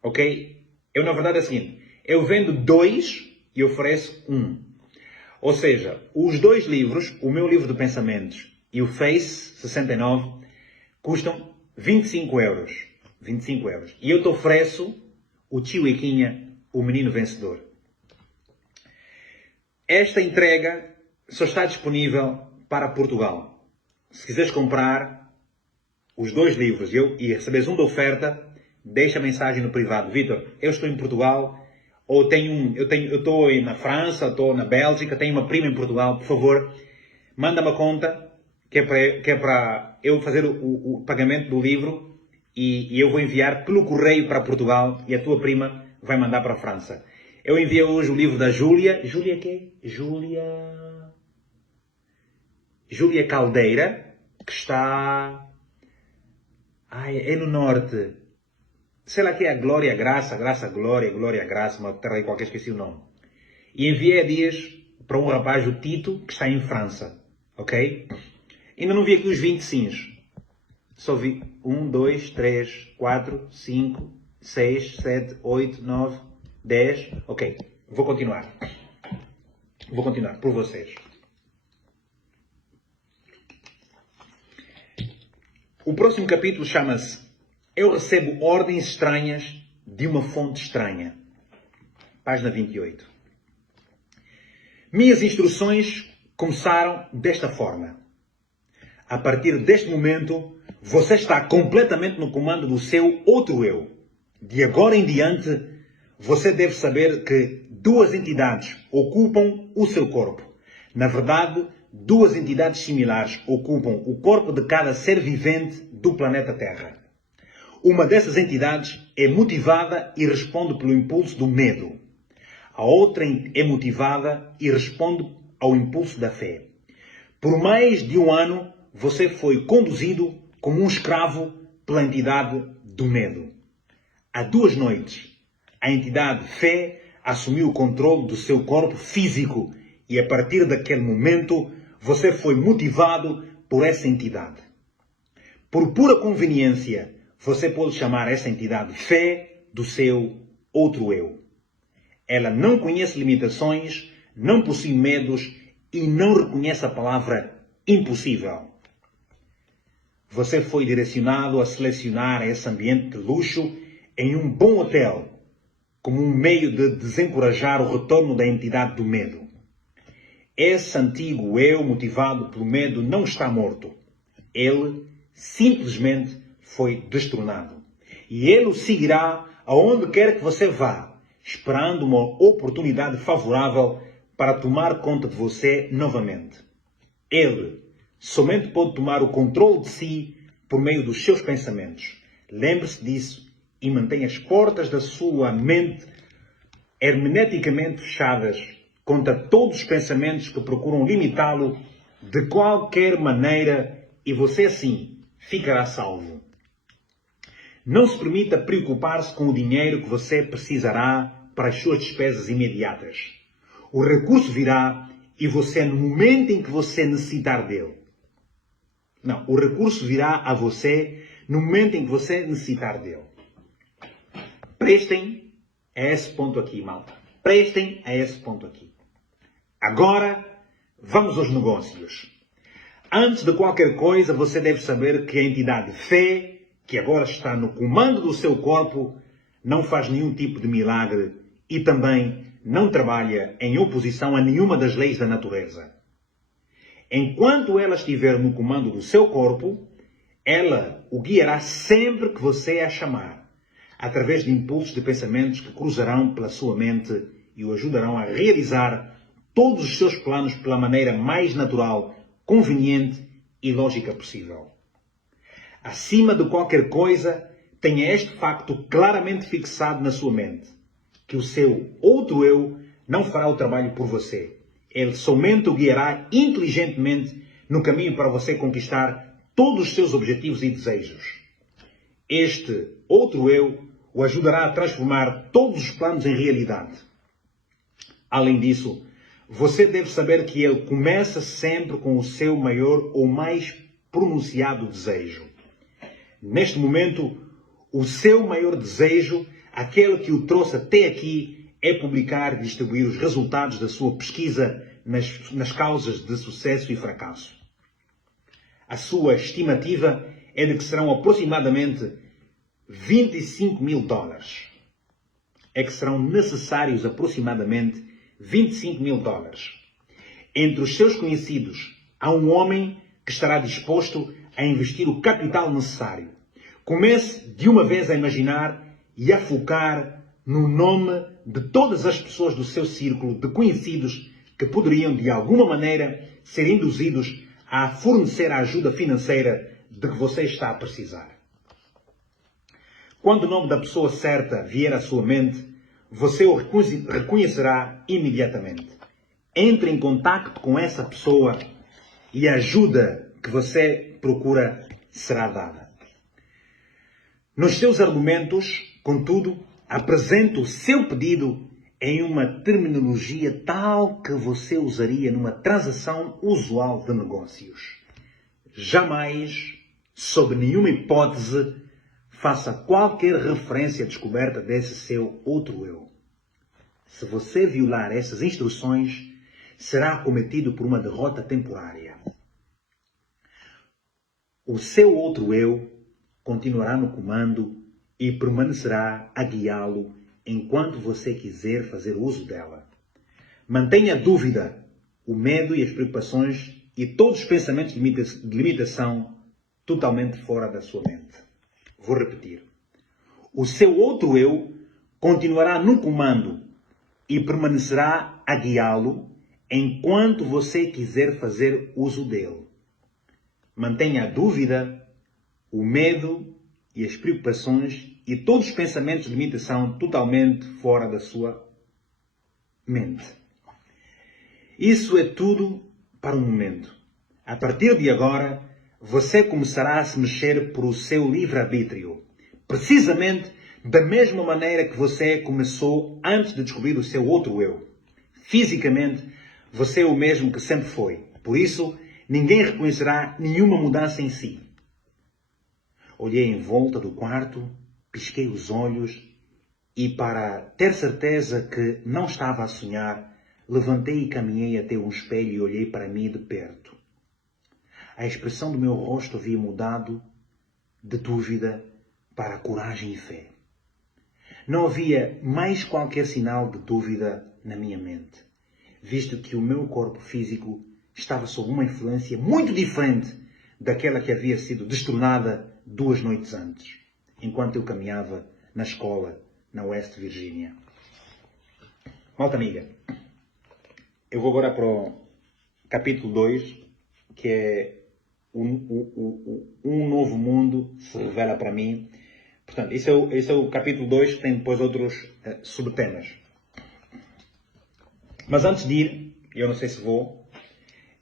ok? Na verdade é o seguinte. Eu vendo 2 e ofereço 1. Ou seja, os 2 livros, o meu livro de pensamentos e o Face 69, custam 25 euros. 25 euros. E eu te ofereço o Chihuequinha, o Menino Vencedor. Esta entrega só está disponível para Portugal. Se quiseres comprar os 2 livros e receberes um de oferta, deixa a mensagem no privado. Vitor, eu estou em Portugal, ou eu estou na França, estou na Bélgica, tenho uma prima em Portugal, por favor, manda-me a conta, que é para eu fazer o pagamento do livro e eu vou enviar pelo correio para Portugal e a tua prima vai mandar para a França. Eu enviei hoje o livro da Júlia. Júlia quê? Júlia Caldeira, que está... é no norte. Sei lá que é a Glória Graça, Glória Graça, uma terra aí qualquer, esqueci o nome. E enviei há dias para um rapaz, o Tito, que está em França. Ok? Ainda não vi aqui os 20 sims. Só vi 1, 2, 3, 4, 5, 6, 7, 8, 9, 10. Ok, vou continuar. Vou continuar por vocês. O próximo capítulo chama-se Eu recebo ordens estranhas de uma fonte estranha. Página 28. Minhas instruções começaram desta forma. A partir deste momento, você está completamente no comando do seu outro eu. De agora em diante, você deve saber que 2 entidades ocupam o seu corpo. Na verdade, 2 entidades similares ocupam o corpo de cada ser vivente do planeta Terra. Uma dessas entidades é motivada e responde pelo impulso do medo. A outra é motivada e responde ao impulso da fé. Por mais de 1 ano, você foi conduzido como um escravo pela entidade do medo. Há 2 noites, a entidade fé assumiu o controle do seu corpo físico e a partir daquele momento, você foi motivado por essa entidade. Por pura conveniência, você pode chamar essa entidade fé do seu outro eu. Ela não conhece limitações, não possui medos e não reconhece a palavra impossível. Você foi direcionado a selecionar esse ambiente de luxo em um bom hotel, como um meio de desencorajar o retorno da entidade do medo. Esse antigo eu, motivado pelo medo, não está morto. Ele simplesmente foi destronado. E ele o seguirá aonde quer que você vá, esperando uma oportunidade favorável para tomar conta de você novamente. Ele somente pode tomar o controle de si por meio dos seus pensamentos. Lembre-se disso e mantenha as portas da sua mente hermeticamente fechadas contra todos os pensamentos que procuram limitá-lo de qualquer maneira e você assim ficará salvo. Não se permita preocupar-se com o dinheiro que você precisará para as suas despesas imediatas. O recurso virá e você, no momento em que você necessitar dele. Não, o recurso virá a você no momento em que você necessitar dele. Prestem a esse ponto aqui, malta. Prestem a esse ponto aqui. Agora, vamos aos negócios. Antes de qualquer coisa, você deve saber que a entidade fé, que agora está no comando do seu corpo, não faz nenhum tipo de milagre e também não trabalha em oposição a nenhuma das leis da natureza. Enquanto ela estiver no comando do seu corpo, ela o guiará sempre que você a chamar, através de impulsos de pensamentos que cruzarão pela sua mente e o ajudarão a realizar todos os seus planos pela maneira mais natural, conveniente e lógica possível. Acima de qualquer coisa, tenha este facto claramente fixado na sua mente, que o seu outro eu não fará o trabalho por você. Ele somente o guiará inteligentemente no caminho para você conquistar todos os seus objetivos e desejos. Este outro eu o ajudará a transformar todos os planos em realidade. Além disso, você deve saber que ele começa sempre com o seu maior ou mais pronunciado desejo. Neste momento, o seu maior desejo, aquele que o trouxe até aqui, é publicar e distribuir os resultados da sua pesquisa nas causas de sucesso e fracasso. A sua estimativa é de que serão aproximadamente $25.000. É que serão necessários aproximadamente $25.000. Entre os seus conhecidos, há um homem que estará disposto a investir o capital necessário. Comece de uma vez a imaginar e a focar no nome de todas as pessoas do seu círculo de conhecidos que poderiam, de alguma maneira, ser induzidos a fornecer a ajuda financeira de que você está a precisar. Quando o nome da pessoa certa vier à sua mente, você o reconhecerá imediatamente. Entre em contato com essa pessoa e a ajuda que você procura será dada. Nos seus argumentos, contudo, apresente o seu pedido em uma terminologia tal que você usaria numa transação usual de negócios. Jamais, sob nenhuma hipótese, faça qualquer referência à descoberta desse seu outro eu. Se você violar essas instruções, será acometido por uma derrota temporária. O seu outro eu continuará no comando e permanecerá a guiá-lo enquanto você quiser fazer uso dela. Mantenha a dúvida, o medo e as preocupações e todos os pensamentos de limitação totalmente fora da sua mente. Vou repetir. O seu outro eu continuará no comando e permanecerá a guiá-lo enquanto você quiser fazer uso dele. Mantenha a dúvida, o medo e as preocupações e todos os pensamentos de limitação totalmente fora da sua mente. Isso é tudo para o momento. A partir de agora, você começará a se mexer por o seu livre-arbítrio. Precisamente da mesma maneira que você começou antes de descobrir o seu outro eu. Fisicamente, você é o mesmo que sempre foi. Por isso, ninguém reconhecerá nenhuma mudança em si. Olhei em volta do quarto, pisquei os olhos e, para ter certeza que não estava a sonhar, levantei e caminhei até um espelho e olhei para mim de perto. A expressão do meu rosto havia mudado de dúvida para coragem e fé. Não havia mais qualquer sinal de dúvida na minha mente, visto que o meu corpo físico estava sob uma influência muito diferente daquela que havia sido destronada 2 noites antes, enquanto eu caminhava na escola na West Virginia. Malta amiga, eu vou agora para o capítulo 2, que é um novo mundo se revela para mim. Portanto, esse é o capítulo 2, que tem depois outros subtemas. Mas antes de ir, eu não sei se vou,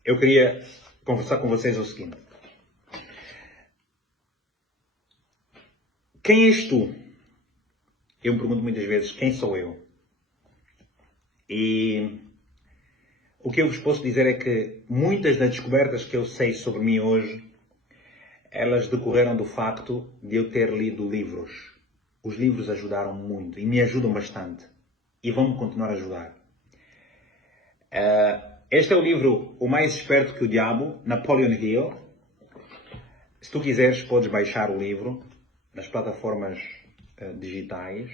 eu queria conversar com vocês o seguinte. Quem és tu? Eu me pergunto muitas vezes, quem sou eu? E o que eu vos posso dizer é que muitas das descobertas que eu sei sobre mim hoje elas decorreram do facto de eu ter lido livros. Os livros ajudaram muito e me ajudam bastante. E vão-me continuar a ajudar. Este é o livro O Mais Esperto que o Diabo, Napoleon Hill. Se tu quiseres, podes baixar o livro nas plataformas digitais.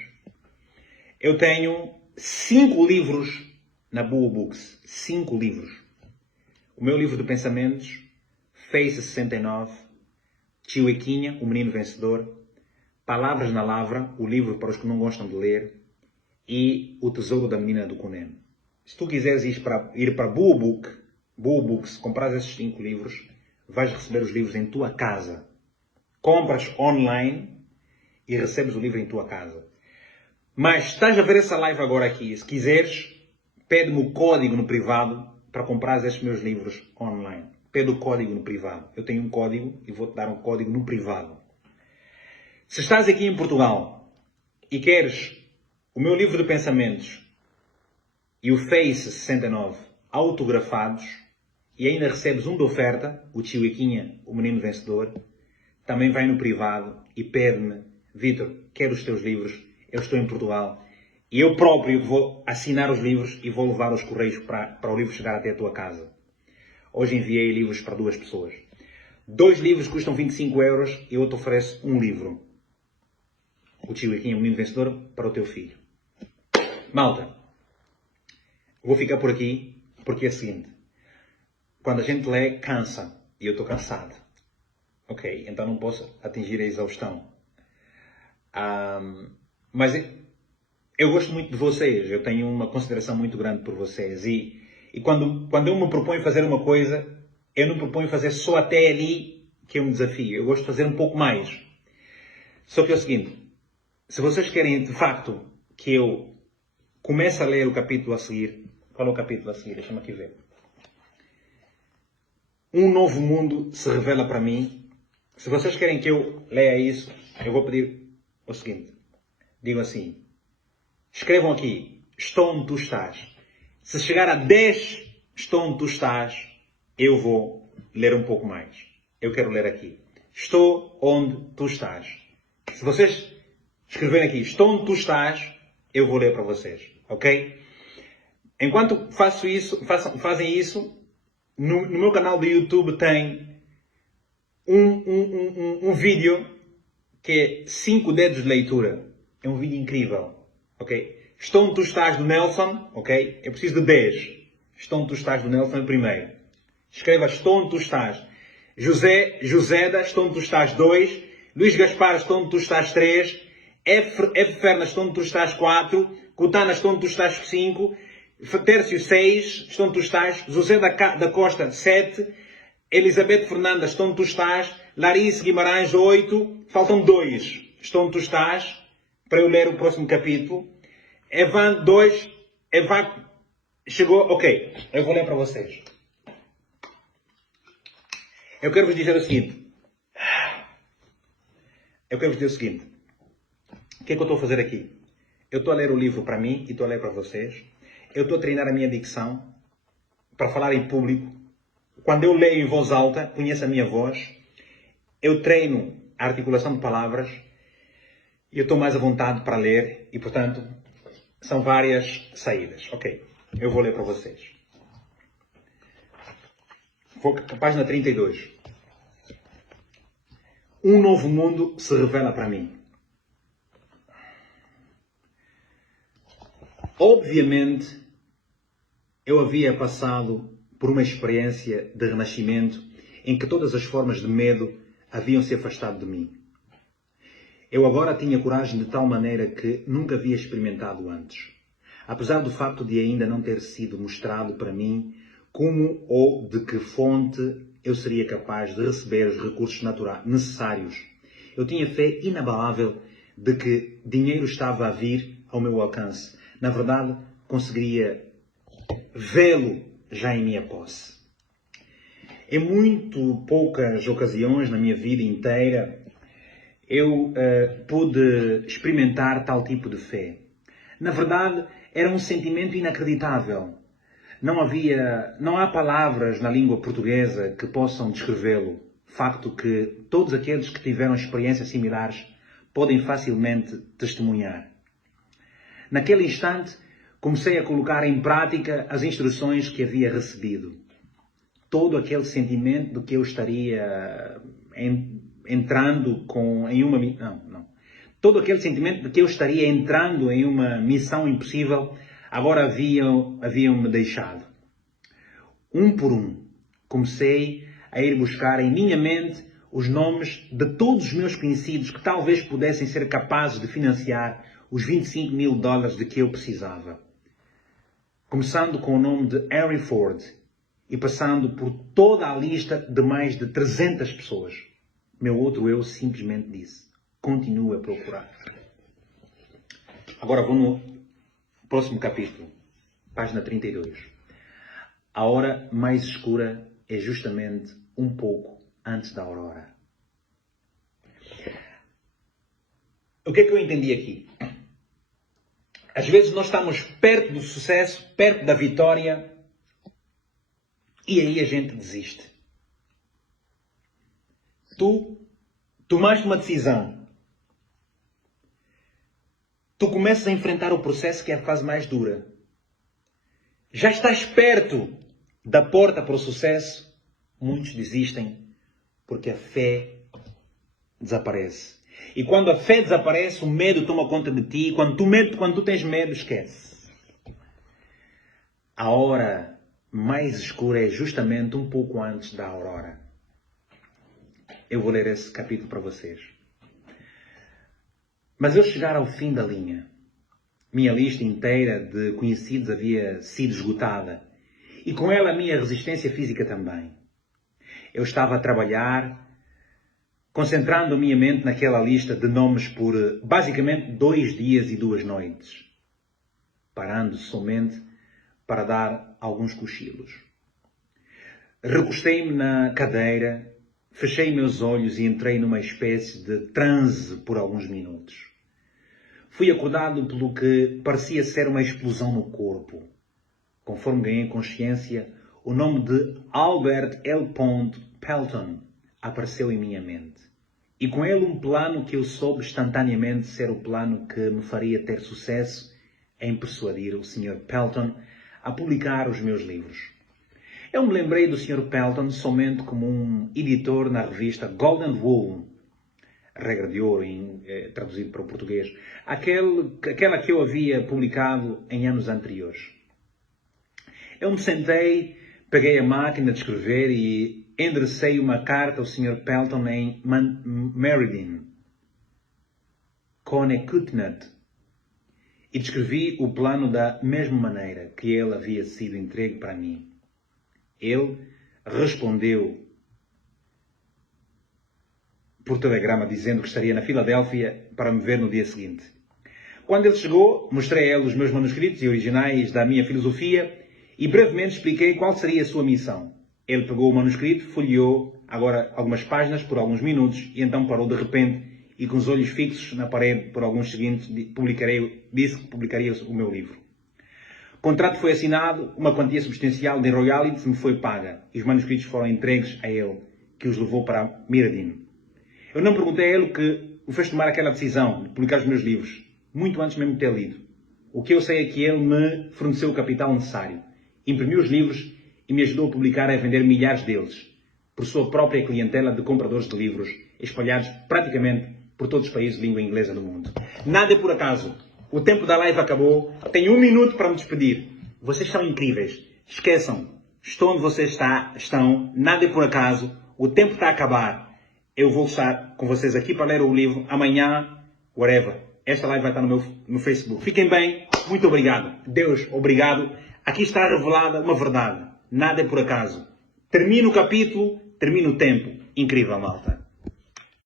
Eu tenho 5 livros na Boa Books. 5 livros. O meu livro de pensamentos, Face 69, Tio Equinha, o Menino Vencedor, Palavras na Lavra, o livro para os que não gostam de ler, e O Tesouro da Menina do Conen. Se tu quiseres ir para Boa Books, comprar esses 5 livros, vais receber os livros em tua casa. Compras online e recebes o livro em tua casa. Mas estás a ver essa live agora aqui. Se quiseres, pede-me o código no privado para comprar estes meus livros online. Pede o código no privado. Eu tenho um código e vou-te dar um código no privado. Se estás aqui em Portugal e queres o meu livro de pensamentos e o Face 69 autografados e ainda recebes um de oferta, o Tio Equinha, o Menino Vencedor, também vai no privado e pede-me: Vítor, quero os teus livros, eu estou em Portugal e eu próprio vou assinar os livros e vou levar aos correios para o livro chegar até a tua casa. Hoje enviei livros para 2 pessoas. 2 livros custam 25 euros e eu te ofereço um livro. O Tio Equinha, o Menino Vencedor, para o teu filho. Malta, vou ficar por aqui porque é o seguinte. Quando a gente lê, cansa. E eu estou cansado. Ok? Então não posso atingir a exaustão. Mas eu gosto muito de vocês. Eu tenho uma consideração muito grande por vocês. E quando eu me proponho fazer uma coisa, eu não proponho fazer só até ali que é um desafio. Eu gosto de fazer um pouco mais. Só que é o seguinte. Se vocês querem, de facto, que eu comece a ler o capítulo a seguir. Qual é o capítulo a seguir? Deixa-me aqui ver. Um novo mundo se revela para mim. Se vocês querem que eu leia isso, eu vou pedir o seguinte. Digo assim. Escrevam aqui. Estou onde tu estás. Se chegar a 10, estou onde tu estás, eu vou ler um pouco mais. Eu quero ler aqui. Estou onde tu estás. Se vocês escreverem aqui, estou onde tu estás, eu vou ler para vocês. Ok? Enquanto fazem isso, no meu canal do YouTube tem um vídeo que é 5 dedos de leitura. É um vídeo incrível. Ok? Estou onde tu estás do Nelson. Ok? Eu preciso de 10. Estou onde tu estás do Nelson primeiro. Escreva estou onde tu estás. Joseda, estou onde tu estás 2. Luís Gaspar, estou onde tu estás 3. F. Fernas, estou onde tu estás 4. Cutana, estou onde tu estás 5. Tércio 6, estou onde tu estás. José da Costa 7. Elizabeth Fernandes, estou onde tu estás. Larissa Guimarães 8. Faltam 2. Estou onde tu estás. Para eu ler o próximo capítulo. Evan 2. Evan chegou. Ok. Eu vou ler para vocês. Eu quero vos dizer o seguinte. O que é que eu estou a fazer aqui? Eu estou a ler o livro para mim e estou a ler para vocês. Eu estou a treinar a minha dicção para falar em público. Quando eu leio em voz alta, conheço a minha voz. Eu treino a articulação de palavras. E eu estou mais à vontade para ler. E, portanto, são várias saídas. Ok, eu vou ler para vocês. Página 32. Um novo mundo se revela para mim. Obviamente, eu havia passado por uma experiência de renascimento em que todas as formas de medo haviam se afastado de mim. Eu agora tinha coragem de tal maneira que nunca havia experimentado antes. Apesar do facto de ainda não ter sido mostrado para mim como ou de que fonte eu seria capaz de receber os recursos necessários. Eu tinha fé inabalável de que dinheiro estava a vir ao meu alcance. Na verdade, conseguiria vê-lo já em minha posse. Em muito poucas ocasiões na minha vida inteira, eu pude experimentar tal tipo de fé. Na verdade, era um sentimento inacreditável. Não há palavras na língua portuguesa que possam descrevê-lo. facto que todos aqueles que tiveram experiências similares podem facilmente testemunhar. Naquele instante, comecei a colocar em prática as instruções que havia recebido. Todo aquele sentimento de que eu estaria entrando em uma... Não. Todo aquele sentimento de que eu estaria entrando em uma missão impossível, agora haviam-me deixado. Um por um, comecei a ir buscar em minha mente os nomes de todos os meus conhecidos que talvez pudessem ser capazes de financiar os $25.000 de que eu precisava. Começando com o nome de Henry Ford e passando por toda a lista de mais de 300 pessoas. Meu outro eu simplesmente disse: continue a procurar. Agora vou no próximo capítulo, página 32. A hora mais escura é justamente um pouco antes da aurora. O que é que eu entendi aqui? Às vezes nós estamos perto do sucesso, perto da vitória, e aí a gente desiste. Tu tomaste uma decisão. Tu começas a enfrentar o processo, que é a fase mais dura. Já estás perto da porta para o sucesso. Muitos desistem porque a fé desaparece. E quando a fé desaparece, o medo toma conta de ti. Quando tu tens medo, esquece. A hora mais escura é justamente um pouco antes da aurora. Eu vou ler esse capítulo para vocês. Mas eu chegar ao fim da linha. Minha lista inteira de conhecidos havia sido esgotada. E com ela a minha resistência física também. Eu estava a trabalhar, concentrando a minha mente naquela lista de nomes por basicamente 2 dias e 2 noites. Parando somente para dar alguns cochilos. Recostei-me na cadeira, fechei meus olhos e entrei numa espécie de transe por alguns minutos. Fui acordado pelo que parecia ser uma explosão no corpo. Conforme ganhei consciência, o nome de Albert L. Pelton apareceu em minha mente. E com ele um plano que eu soube instantaneamente ser o plano que me faria ter sucesso em persuadir o Sr. Pelton a publicar os meus livros. Eu me lembrei do Sr. Pelton somente como um editor na revista Golden Rule, Regra de Ouro, traduzido para o português, aquela que eu havia publicado em anos anteriores. Eu me sentei, peguei a máquina de escrever e enderecei uma carta ao Sr. Pelton em Meriden, Connecticut, e descrevi o plano da mesma maneira que ele havia sido entregue para mim. Ele respondeu por telegrama dizendo que estaria na Filadélfia para me ver no dia seguinte. Quando ele chegou, mostrei a ele os meus manuscritos e originais da minha filosofia e brevemente expliquei qual seria a sua missão. Ele pegou o manuscrito, folheou agora algumas páginas por alguns minutos e então parou de repente e com os olhos fixos na parede por alguns segundos disse que publicaria o meu livro. O contrato foi assinado, uma quantia substancial de royalties me foi paga e os manuscritos foram entregues a ele, que os levou para Meriden. Eu não perguntei a ele o que o fez tomar aquela decisão de publicar os meus livros, muito antes mesmo de ter lido. O que eu sei é que ele me forneceu o capital necessário, imprimiu os livros e me ajudou a publicar e a vender milhares deles, por sua própria clientela de compradores de livros, espalhados praticamente por todos os países de língua inglesa do mundo. Nada é por acaso. O tempo da live acabou. Tenho 1 minuto para me despedir. Vocês são incríveis. Esqueçam. Estou onde vocês estão. Nada é por acaso. O tempo está a acabar. Eu vou estar com vocês aqui para ler o livro amanhã, whatever. Esta live vai estar no Facebook. Fiquem bem. Muito obrigado. Deus, obrigado. Aqui está revelada uma verdade. Nada é por acaso. Termina o capítulo, termina o tempo. Incrível, malta.